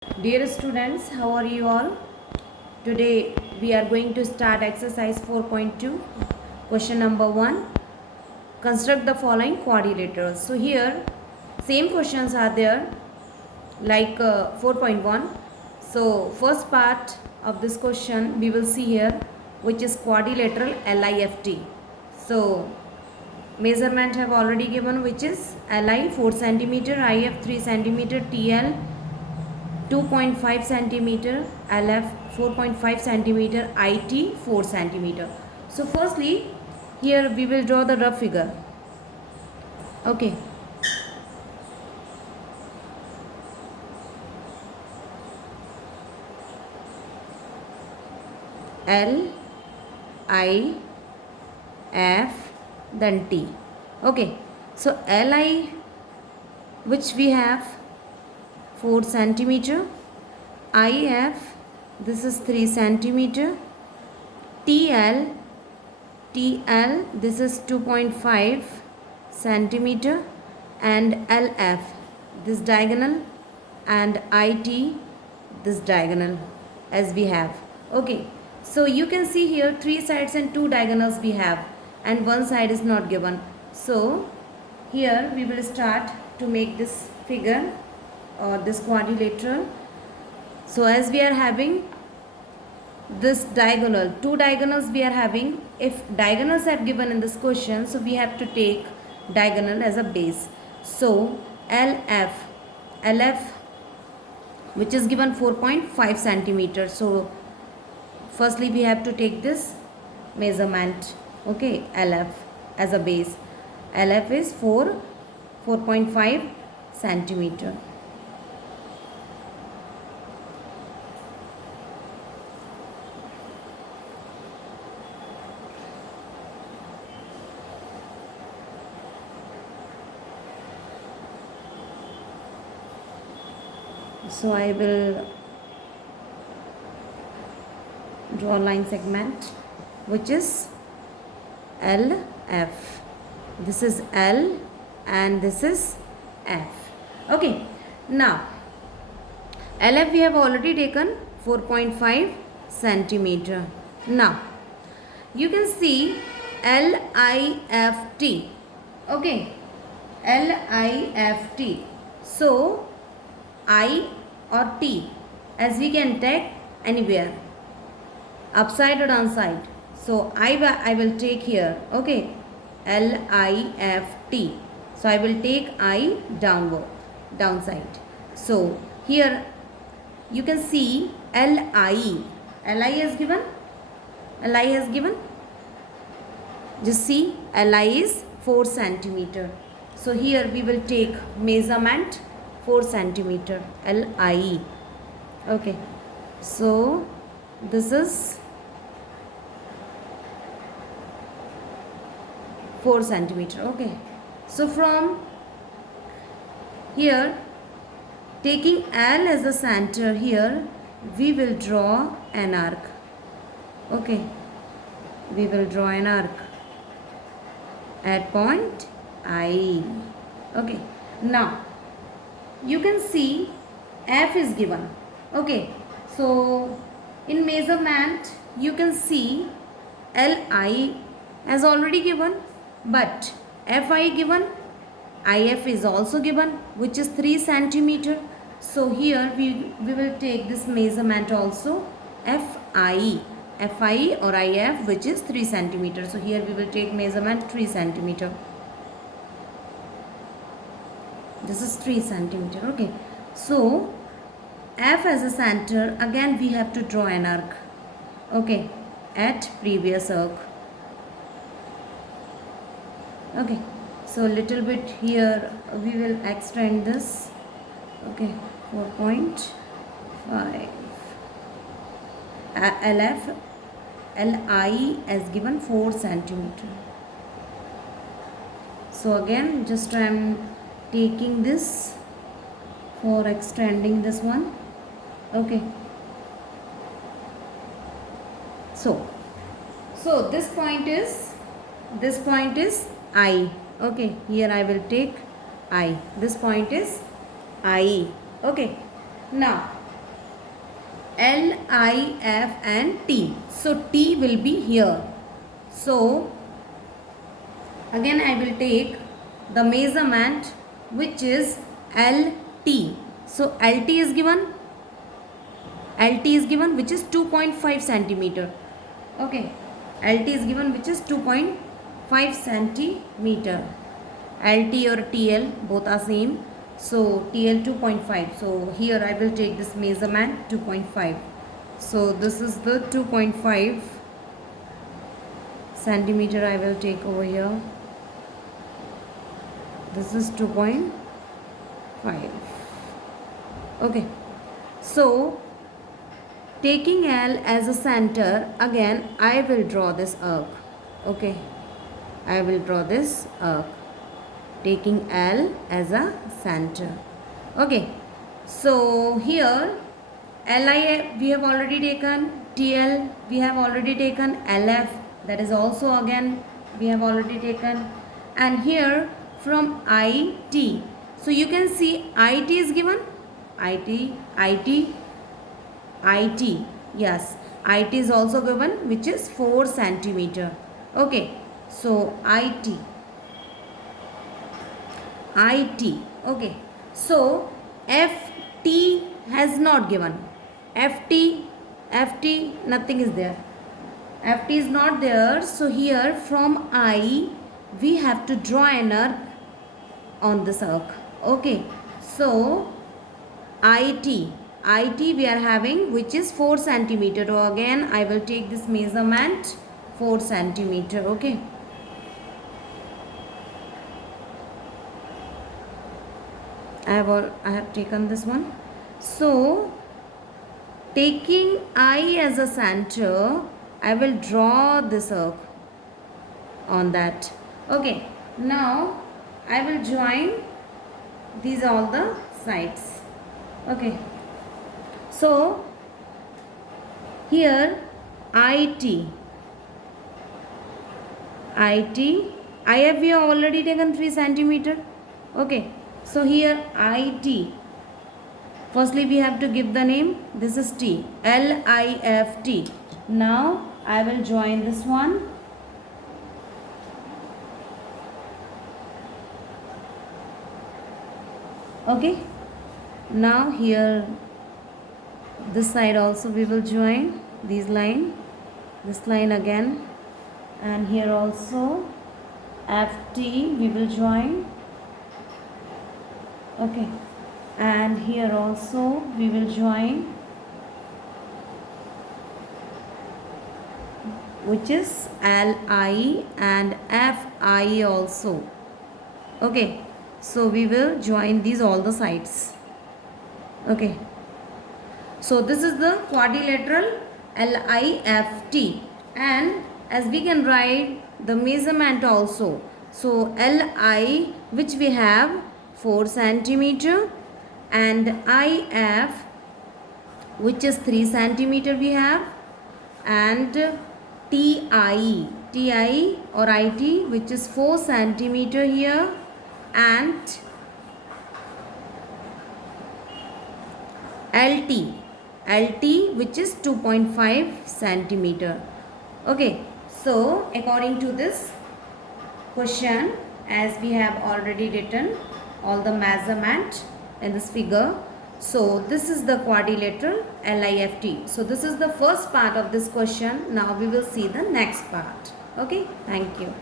Dear students, how are you all? Today we are going to start exercise 4.2. Question number 1. Construct the following quadrilaterals. So here same questions are there like 4.1. So first part of this question we will see here, which is quadrilateral LIFT. So measurement have already given, which is LI 4 centimeter, IF 3 centimeter, TL 2.5 centimeter, LF 4.5 centimeter, IT 4 centimeter. So firstly here we will draw the rough figure. Okay. L, I, F, then T. Okay. So LI, which we have 4 centimeter, IF, this is 3 centimeter, TL, this is 2.5 centimeter, and LF, this diagonal, and IT, this diagonal, as we have. Okay, so you can see here 3 sides and 2 diagonals we have, and one side is not given. So here we will start to make this figure or this quadrilateral. So as we are having this diagonal, 2 diagonals we are having. If diagonals are given in this question, so we have to take diagonal as a base. So LF, which is given 4.5 centimeter. So firstly we have to take this measurement. Okay, LF as a base. LF is 4.5 centimeter. So I will draw line segment, which is LF. This is L and this is F. Okay, now LF we have already taken 4.5 centimeter. Now you can see LIFT. Okay, LIFT. So I or T, as we can take anywhere, upside or downside. So I will take here. Okay, LIFT. So I will take I downward, downside. So here you can see LI. LI is given. LI is given. Just see, LI is 4 centimeter. So here we will take measurement 4 centimeter, LI. Okay, so this is 4 centimeter. Okay, so from here, taking L as the center, here we will draw an arc. Okay, we will draw an arc at point I. Okay, now you can see F is given. Okay, so in measurement you can see LI has already given, but FI given, IF is also given, which is 3 centimeter. So here we will take this measurement also, FI or IF, which is 3 centimeter. So here we will take measurement 3 centimeter. This is 3 centimeter. Okay, so F as a center, again we have to draw an arc. Okay, at previous arc. Okay, so little bit here we will extend this. Okay, 4.5. LI as given 4 centimeter. So again just I am taking this for extending this one. Okay, so this point is I. Okay, here I will take I. This point is I. Okay, now L, I, F and T. So T will be here. So again I will take the measurement which is LT. So LT is given. LT is given which is 2.5 centimeter. Okay. LT is given which is 2.5 centimeter. LT or TL both are same. So TL 2.5. So here I will take this measurement 2.5. So this is the 2.5 centimeter I will take over here. This is 2.5. Okay. So taking L as a center, again I will draw this arc. Okay. I will draw this arc. Taking L as a center. Okay. So here LI we have already taken, TL we have already taken, LF that is also again we have already taken, and here from IT. So you can see IT is given. IT. Yes, IT is also given which is 4 centimeter. Okay. So IT. Okay. So FT has not given. FT nothing is there. FT is not there. So here from I we have to draw an arc on this arc. Okay. So IT we are having which is 4 centimeter. So again I will take this measurement 4 centimeter. Okay. I have taken this one. So taking I as a center, I will draw this arc on that. Okay. Now I will join these all the sides. Okay. So here IT IF we have already taken 3 centimeter. Okay. So here IT. Firstly we have to give the name. This is T. LIFT. Now I will join this one. Okay. Now here this side also we will join these line. This line again. And here also FT we will join. Okay. And here also we will join, which is LI and FI also. Okay. So we will join these all the sides. Okay. So this is the quadrilateral LIFT, and as we can write the measurement also. So LI which we have 4 centimeter and IF which is 3 centimeter we have, and TI or IT which is 4 centimeter here, and LT which is 2.5 centimeter. Okay. So according to this question, as we have already written all the measurement in this figure, so this is the quadrilateral LIFT. So this is the first part of this question. Now we will see the next part. Okay. Thank you.